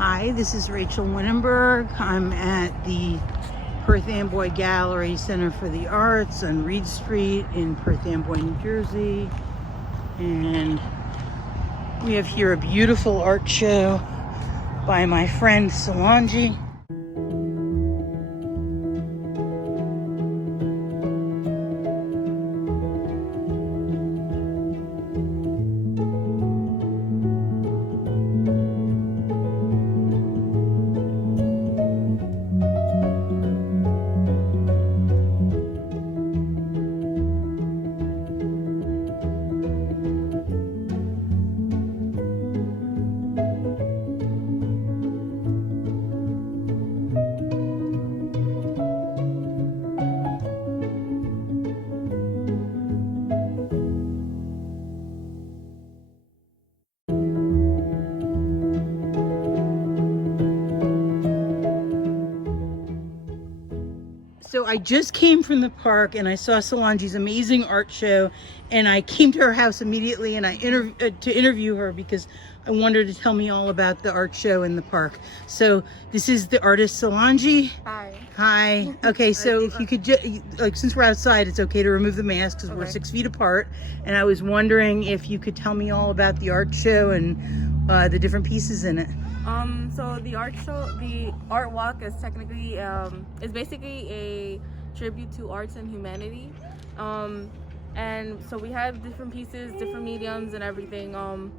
Hi, this is Rachel Winenberg. I'm at the Perth Amboy Gallery Center for the Arts on Reed Street in Perth Amboy, New Jersey. And we have here a beautiful art show by my friend Solanyi. So I just came from the park and I saw Solanyi's amazing art show, and I came to her house immediately and I to interview her because I wanted her to tell me all about the art show in the park. So this is the artist Solanyi. Hi. Hi. Okay, so if you could like, since we're outside, it's okay to remove the mask because we're 6 feet apart. And I was wondering if you could tell me all about the art show and the different pieces in it. So the art show, the art walk is technically, is basically a tribute to arts and humanity. And so we have different pieces, different mediums and everything.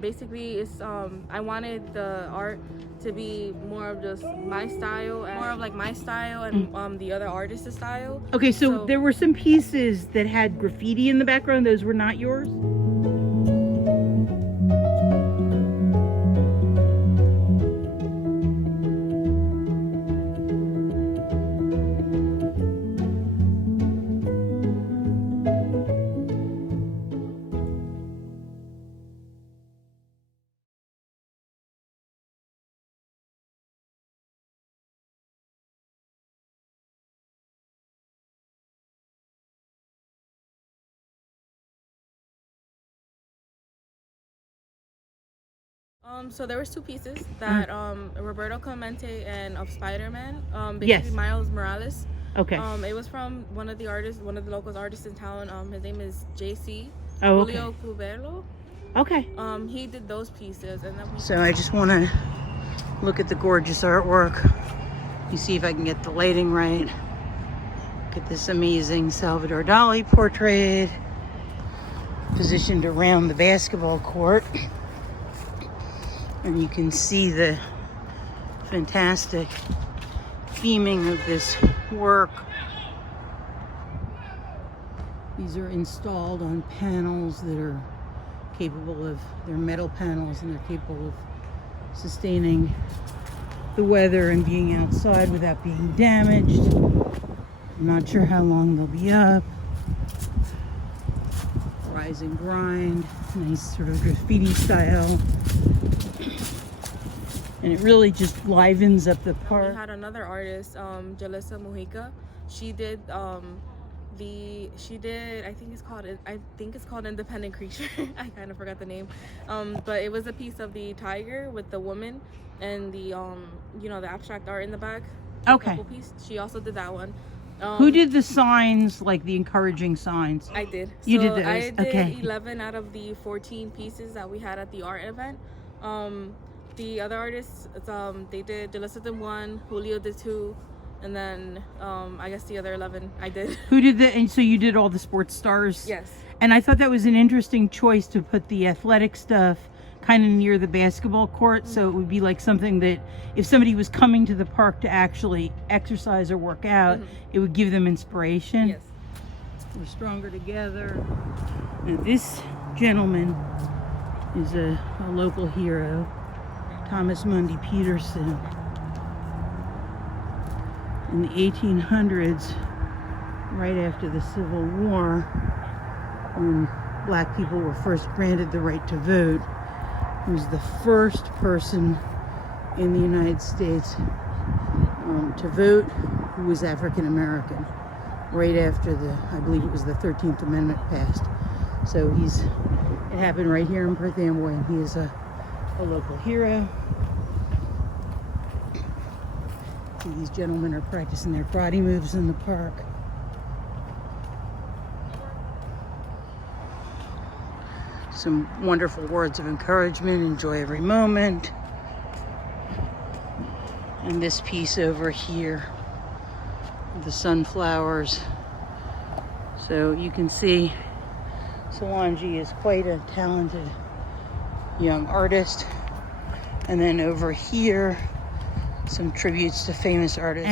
Basically it's, I wanted the art to be more of just my style, and more of like my style and the other artist's style. Okay, so there were some pieces that had graffiti in the background. Those were not yours? So there was two pieces that Roberto Clemente and of Spider-Man. Basically Yes. Miles Morales. Okay. It was from one of the local artists in town. His name is JC. Oh, okay. Julio Cubero. Okay. He did those pieces, and then So I just want to look at the gorgeous artwork. You see if I can get the lighting right. Look at this amazing Salvador Dali portrait positioned around the basketball court. And you can see the fantastic theming of this work. These are installed on panels that are capable of, they're metal panels, and they're capable of sustaining the weather and being outside without being damaged. I'm not sure how long they'll be up. Rise and grind, nice sort of graffiti style. And it really just livens up the park. We had another artist, Jalissa Mujica. She did I think it's called Independent Creature. I kind of forgot the name. But it was a piece of the tiger with the woman and the the abstract art in the back. Okay. Piece. She also did that one. Who did the signs, like the encouraging signs? I did. You did those? I did okay. 11 out of the 14 pieces that we had at the art event. The other artists, Jalissa did 1, Julio did 2, and then I guess the other 11 I did. Who did and so you did all the sports stars? Yes. And I thought that was an interesting choice to put the athletic stuff kind of near the basketball court, so it would be like something that if somebody was coming to the park to actually exercise or work out, it would give them inspiration. Yes. We're stronger together. Now, this gentleman is a local hero, Thomas Mundy Peterson. In the 1800s, right after the Civil War, when black people were first granted the right to vote, he was the first person in the United States to vote who was African American, right after I believe it was the 13th Amendment passed. So it happened right here in Perth Amboy, and he is a local hero. See, these gentlemen are practicing their karate moves in the park. Some wonderful words of encouragement. Enjoy every moment. And this piece over here, the sunflowers. So you can see Solanyi is quite a talented young artist. And then over here, some tributes to famous artists.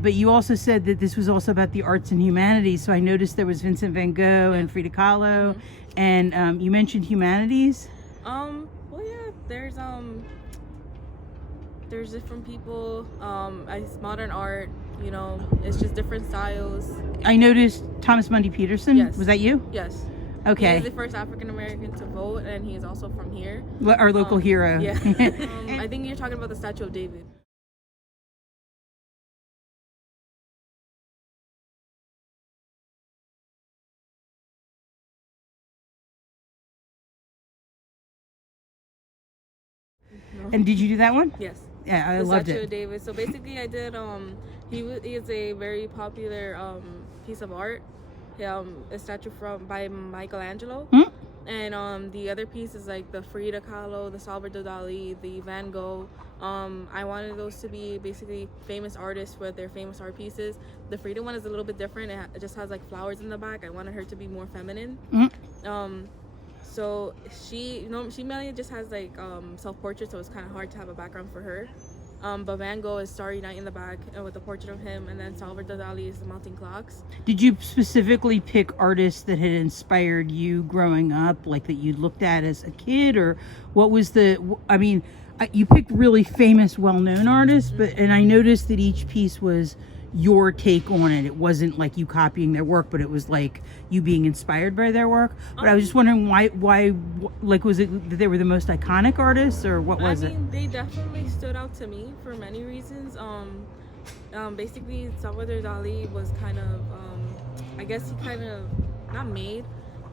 But you also said that this was also about the arts and humanities. So I noticed there was Vincent van Gogh and Frida Kahlo, and you mentioned humanities. Well, yeah, there's different people. It's modern art. You know, it's just different styles. I noticed Thomas Mundy Peterson. Yes. Was that you? Yes. Okay. He's the first African American to vote, and he is also from here. Our local hero. Yeah. I think you're talking about the Statue of David. And did you do that one? Yes. Yeah, I the loved Statue it. of David. So basically, I did. He is a very popular piece of art. A statue by Michelangelo. And the other piece is like the Frida Kahlo, the Salvador Dali, the Van Gogh. I wanted those to be basically famous artists with their famous art pieces. The Frida one is a little bit different. It just has like flowers in the back. I wanted her to be more feminine. So she mainly just has like self-portraits, so it's kind of hard to have a background for her. But Van Gogh is Starry Night in the back with a portrait of him, and then Salvador Dali is the Melting Clocks. Did you specifically pick artists that had inspired you growing up, like that you looked at as a kid, or what was you picked really famous, well-known artists, and I noticed that each piece was your take on it. It wasn't like you copying their work, but it was like you being inspired by their work. But I was just wondering why like, was it that they were the most iconic artists, or what was it? They definitely stood out to me for many reasons. Basically, Salvador Dali was kind of, I guess he kind of, not made,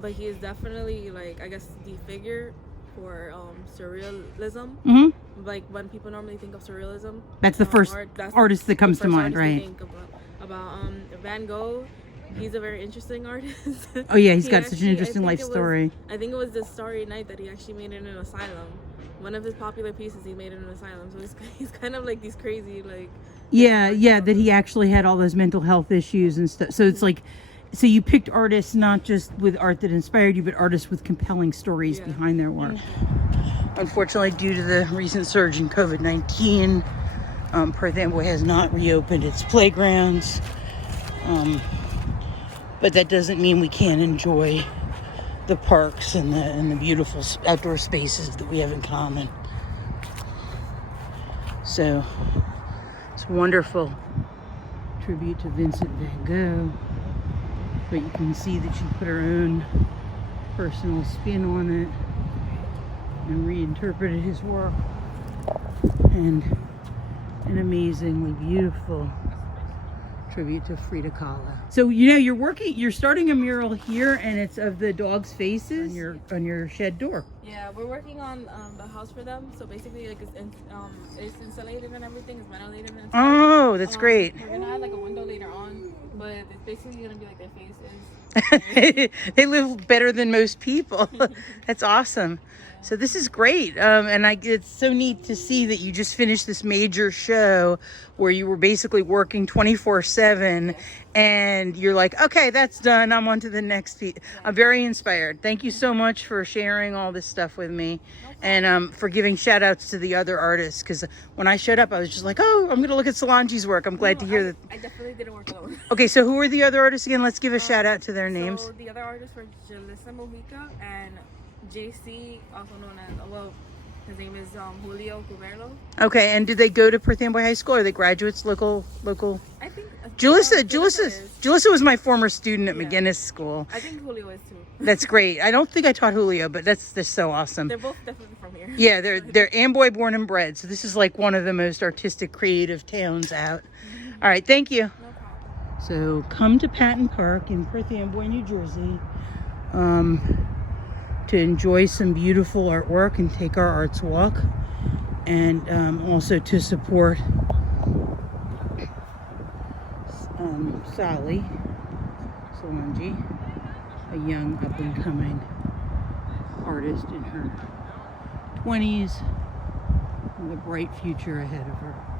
but he is definitely like, I guess, the figure for surrealism. Like when people normally think of surrealism, that's the first artist that comes to mind, right? Think about Van Gogh. He's a very interesting artist. Oh yeah, he's got such an interesting life story. I think it was the Starry Night that he actually made in an asylum. One of his popular pieces he made in an asylum. So he's kind of like these crazy like. Yeah, that he actually had all those mental health issues and stuff. So it's like, so you picked artists not just with art that inspired you, but artists with compelling stories behind their work. Unfortunately, due to the recent surge in COVID-19, Perth Amboy has not reopened its playgrounds. But that doesn't mean we can't enjoy the parks and the beautiful outdoor spaces that we have in common. So it's wonderful. Tribute to Vincent van Gogh. But you can see that she put her own personal spin on it and reinterpreted his work. And an amazingly beautiful tribute to Frida Kahlo. So you're starting a mural here, and it's of the dogs' faces on your shed door. Yeah, we're working on the house for them. So basically, like it's insulated and everything. It's ventilated and stuff. Oh, that's great. We're gonna add like a window later on, but it's basically gonna be like their faces. They live better than most people. That's awesome. So this is great, and it's so neat to see that you just finished this major show where you were basically working 24/7, and you're like, okay, that's done. I'm on to the next piece. I'm very inspired. Thank you so much for sharing all this stuff with me, and for giving shout outs to the other artists, because when I showed up, I was just like, oh, I'm going to look at Solanyi's work. I'm glad to hear that. I definitely didn't work alone. Okay, so who are the other artists again? Let's give a shout out to their names. So the other artists were Jalissa Mojica and JC, also known as, his name is Julio Cuberlo. Okay, and did they go to Perth Amboy High School? Are they graduates, local? I think Jalissa was my former student at McGinnis School. I think Julio is too. That's great. I don't think I taught Julio, but that's so awesome. They're both definitely from here. Yeah, they're Amboy born and bred. So this is like one of the most artistic, creative towns out. All right, thank you. No problem. So come to Patton Park in Perth Amboy, New Jersey, to enjoy some beautiful artwork and take our arts walk, and also to support Solanyi, a young up-and-coming artist in her 20s with a bright future ahead of her.